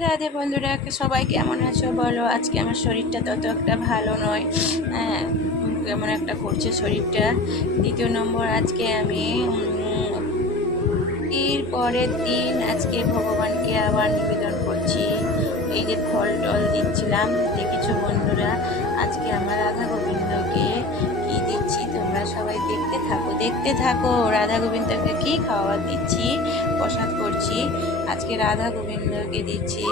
রাধে বন্ধুরা, সবাই কেমন আছো বলো। আজকে আমার শরীরটা তত একটা ভালো নয়। হ্যাঁ, কেমন একটা করছে শরীরটা। দ্বিতীয় নম্বর, আজকে আমি এর পরের দিন আজকে ভগবানকে আবার নিবেদন করছি। এই যে ফল টল দিচ্ছিলাম, দেখেছো বন্ধুরা। আজকে আমার রাধা গোবিন্দকে কি দিচ্ছি তোমরা সবাই দেখতে থাকো রাধা গোবিন্দকে কি খাবার দিচ্ছি, প্রসাদ করছি। আজকে রাধা গোবিন্দকে দিচ্ছি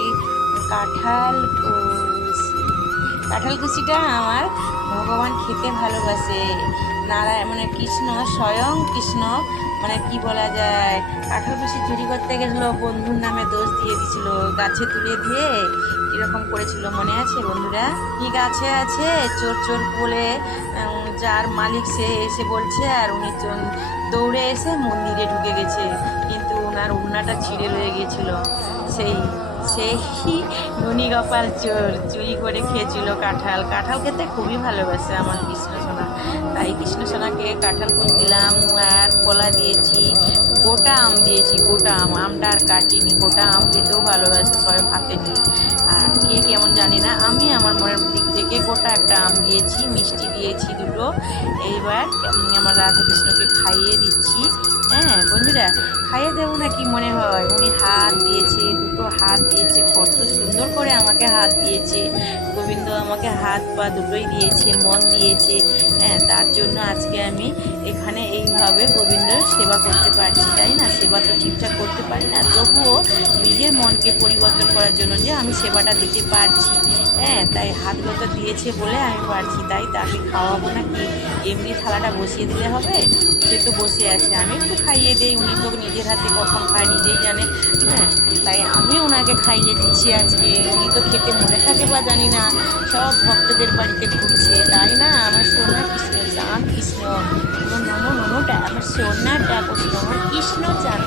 কাঁঠাল কুচি। কাঁঠাল কুচিটা আমার ভগবান খেতে ভালোবাসে। নারায়ণ মানে কৃষ্ণ, স্বয়ং কৃষ্ণ, মানে কি বলা যায়, কাঁঠাল কুচি চুরি করতে গেছিলো, বন্ধুর নামে দোষ দিয়ে দিছিল, গাছে তুলে দিয়ে এরকম করেছিল, মনে আছে বন্ধুরা? কি গাছে আছে চোর চোর বলে যার মালিক সে এসে বলছে, আর উনি দৌড়ে এসে মন্দিরে ঢুকে গেছে, কিন্তু ওনার উন্নাটা ছিঁড়ে রয়ে গিয়েছিল। সেই সেই ননী গোপাল চোর চুরি করে খেয়েছিল কাঁঠাল। কাঁঠাল খেতে খুবই ভালোবাসে আমার কৃষ্ণ সোনা, তাই কৃষ্ণ সোনাকে কাঁঠাল কুচ দিলাম, আর কলা দিয়েছি, গোটা আম দিয়েছি। গোটা আমটা আর কাটিনি, গোটা আম খেতেও ভালোবাসে স্বয়ং হাতে নিয়ে। আর কে কেমন জানি না, আমি আমার মনের দিক থেকে গোটা একটা আম দিয়েছি, মিষ্টি দিয়েছি দুটো। এইবার আমার রাধাকৃষ্ণকে খাইয়ে দিচ্ছি। হ্যাঁ বন্ধুরা, খাইয়ে দেবো না কি মনে হয়? উনি হাত দিয়েছে, দুটো হাত দিয়েছে, কত সুন্দর করে আমাকে হাত দিয়েছে। গোবিন্দ আমাকে হাত পা দুটোই দিয়েছে, মন দিয়েছে। হ্যাঁ, তার জন্য আজকে আমি এখানে এইভাবে গোবিন্দর সেবা করতে পারছি, তাই না? সেবা তো ঠিকঠাক করতে পারি না, তবুও নিজের মনকে পরিবর্তন করার জন্য যে আমি সেবাটা দিতে পারছি। হ্যাঁ, তাই হাতগুলো তো দিয়েছে বলে আমি পারছি, তাই তাকে খাওয়াবো না কি? এমনি থালাটা বসিয়ে দিলে হবে? সে তো বসে আছে, আমি একটু খাইয়ে দিই। উনি তো নিজের হাতে কখন খায় নিজেই জানে। হ্যাঁ, তাই আমি ওনাকে খাইয়ে দিচ্ছি আজকে। উনি তো খেতে মনে থাকে বা জানি না, সব ভক্তদের বাড়িতে ঘুরছে, তাই না? আমার সোনা কৃষ্ণ চাঁদ, কৃষ্ণ ননুটা আমার সোনাটা কৃষ্ণ, আমার কৃষ্ণ চাঁদ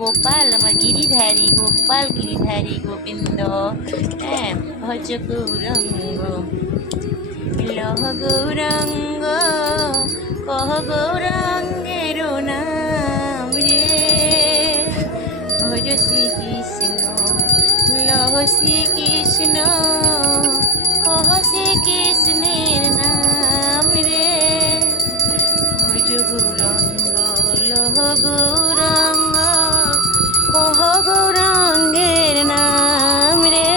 গোপাল, আমার গিরিধারী গোপাল, গিরিধারী গোবিন্দ। হ্যাঁ, ভজ গৌরঙ্গ লহ গৌরাঙ্গ, কহ গৌরাঙ্গের নাম রে। ভজ শ্রীকৃষ্ণ লহ শ্রীকৃষ্ণ, কহ শ্রীকৃষ্ণের নাম রে। ভজ গৌরাঙ্গ লহ গৌরাঙ্গ, কহ গৌরাঙ্গের নাম রে।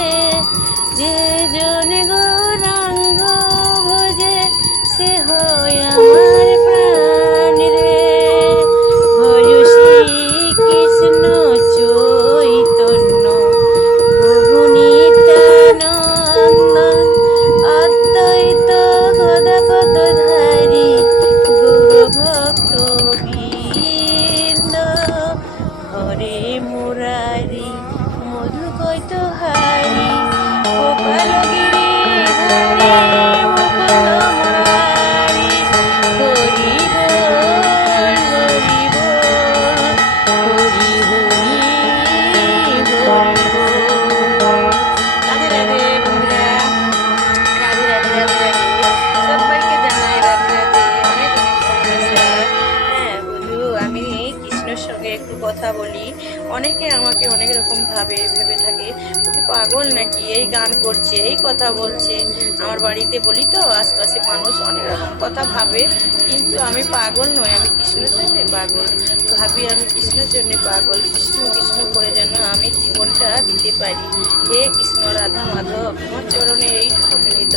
যে জন গৌরাঙ্গ ভজে সে হয় আমার প্রাণ রে। ভজ শ্রীকৃষ্ণ চৈতন্য প্রভু নিত্যানন্দ, অদ্বৈত গদাপদধারী গৌরভক্ত বৃন্দ। হরে মুরারি মধুকৈতহারি গোপালগিরি ধারী মুকুন্দ মুরারি। হরি বল হরি বল, হরি হরি হরি বল। রাধে রাধে বন্ধুরা, রাধে রাধে রাধে রাধে, সবাইকে জানাই রাধে রাধে, অনেক অনেক ভালোবাসা। হ্যাঁ বন্ধু, আমি কৃষ্ণের সঙ্গে একটু কথা বলি। অনেকে আমাকে অনেক রকম ভেবে থাকে, ওকে পাগল নাকি, এই গান করছে, এই কথা বলছে। আমার বাড়িতে বলি তো, আশপাশে মানুষ অনেক রকম কথা ভাবে, কিন্তু আমি পাগল নই, আমি কৃষ্ণের জন্য পাগল ভাবি, আমি কৃষ্ণের জন্য পাগল। কৃষ্ণ কৃষ্ণ করে যেন আমি জীবনটা দিতে পারি। হে কৃষ্ণ রাধা মাধব, তোমার চরণে এইটুকু বিনীত,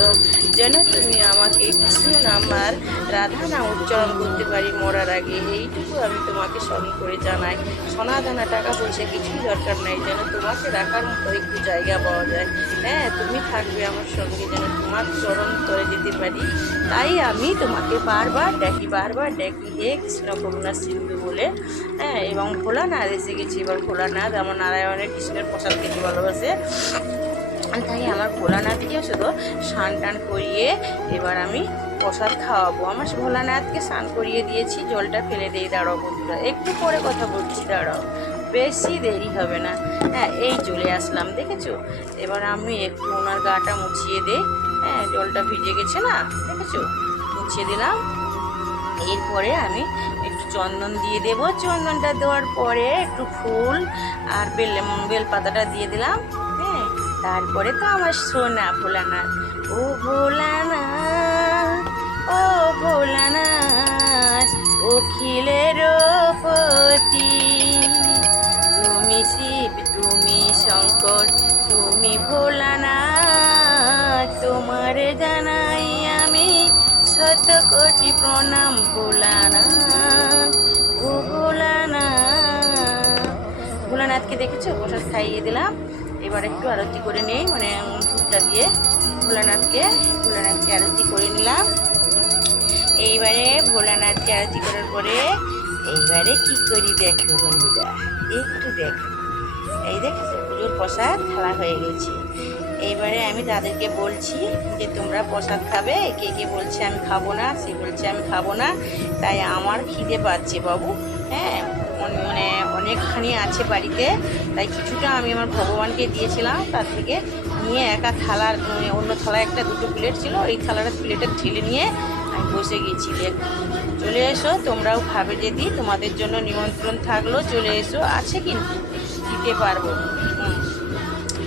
যেন তুমি আমাকে কৃষ্ণ নাম আর রাধা নাম উচ্চারণ করতে পারি মরার আগে। এইটুকু আমি তোমাকে স্মরণ করে জানাই। সোনা দানা টাকা পয়সা কিছুই দরকার নাই, যেন তোমাকে রাখার মতো একটু জায়গা পাওয়া যায়। হ্যাঁ, তুমি থাকবে আমার সঙ্গে, যেন তোমার চরণ তরে যেতে পারি। তাই আমি তোমাকে বারবার ডাকি হে কৃষ্ণ করুণা সিন্ধু বলে। হ্যাঁ, এবং ভোলানাথ এসে গেছি। এবার ভোলানাথ আমার নারায়ণের কৃষ্ণের প্রসাদ খেতে ভালোবাসে, তাই আমার ভোলানাথকে শুধু স্নান টান করিয়ে এবার আমি প্রসাদ খাওয়াবো। আমার ভোলানাথকে স্নান করিয়ে দিয়েছি, জলটা ফেলে দিয়ে। দাঁড়াও বন্ধুরা, একটু পরে কথা বলছি, দাঁড়াও, বেশি দেরি হবে না। হ্যাঁ, এই চলে আসলাম, দেখেছো? এবার আমি একটু ওনার গাটা মুছিয়ে দিই। হ্যাঁ, জলটা ভিজে গেছে না, দেখেছো? মুছিয়ে দিলাম। এরপরে আমি একটু চন্দন দিয়ে দেব। চন্দনটা দেওয়ার পরে একটু ফুল আর বেলপাতাটা দিয়ে দিলাম। হ্যাঁ, তারপরে তো আমার সোনা ভোলানাথ, ও ভোলানাথ, ও ভোলানাথ, অখিলের পতি, তুমি শিব, তুমি শঙ্কর, তুমি ভোলানাথ, তোমার জানাই আমি শত কোটি প্রণাম ভোলানাথ, ও ভোলানাথ। ভোলানাথকে দেখেছো, প্রসাদ খাইয়ে দিলাম। এবার একটু আরতি করে নেই, মানে ধূপটা দিয়ে ভোলানাথকে আরতি করে নিলাম। এইবারে ভোলানাথকে আরতি করার পরে এইবারে কি করি দেখো বন্ধুরা, একটু দেখো। এই দেখেছো পুজোর প্রসাদ খাওয়া হয়ে গেছে। এইবারে আমি তাদেরকে বলছি যে তোমরা প্রসাদ খাবে। কে কে বলছে আমি খাবো না, সে বলছে আমি খাবো না। তাই আমার খিদে পাচ্ছে বাবু। হ্যাঁ, মানে অনেকখানি আছে বাড়িতে, তাই কিছুটা আমি আমার ভগবানকে দিয়েছিলাম। তার থেকে নিয়ে একা থালার, অন্য থালায় একটা দুটো প্লেট ছিল, এই থালাটা প্লেটে ঢেলে নিয়ে আমি বসে গেছি। চলে এসো, তোমরাও খাবে যদি, তোমাদের জন্য নিমন্ত্রণ থাকলো, চলে এসো। আছে কিন্তু দিতে পারবো।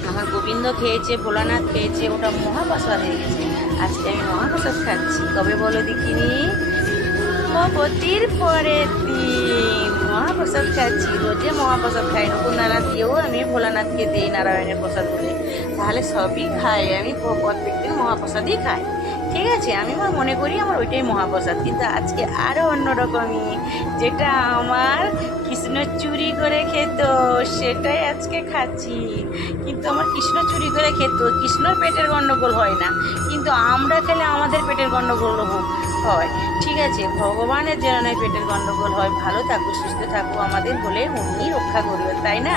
আমার গোবিন্দ খেয়েছে, ভোলানাথ খেয়েছে, ওটা মহাপ্রসাদ হয়ে গেছে। আজকে আমি মহাপ্রসাদ খাচ্ছি। কবে বলো দেখিনি? পতির পরের দিন মহাপ্রসাদ খাচ্ছি। রোজে মহাপ্রসাদ খাই, নকুলনারায়ণ দিয়েও আমি ভোলানাথকে দিই নারায়ণের প্রসাদ বলে। তাহলে সবই খাই আমি, প্রত্যেক দিন মহাপ্রসাদই খাই। ঠিক আছে, আমি আমার মনে করি আমার ওইটাই মহাপ্রসাদ। কিন্তু আজকে আরও অন্যরকমই, যেটা আমার কৃষ্ণ চুরি করে খেত, সেটাই আজকে খাচ্ছি। কিন্তু আমার কৃষ্ণ চুরি করে খেত, কৃষ্ণর পেটের গণ্ডগোল হয় না, কিন্তু আমরা খেলে আমাদের পেটের গণ্ডগোল হয়। ঠিক আছে, ভগবানের যেন পেটের গণ্ডগোল হয়। ভালো থাকো, সুস্থ থাকো, আমাদের বলে উনি রক্ষা করবেন, তাই না?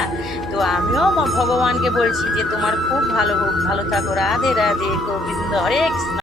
তো আমিও ভগবানকে বলছি যে তোমার খুব ভালো হোক, ভালো থাকো। রাধে রাধে, গোবিন্দ হরে কৃষ্ণ।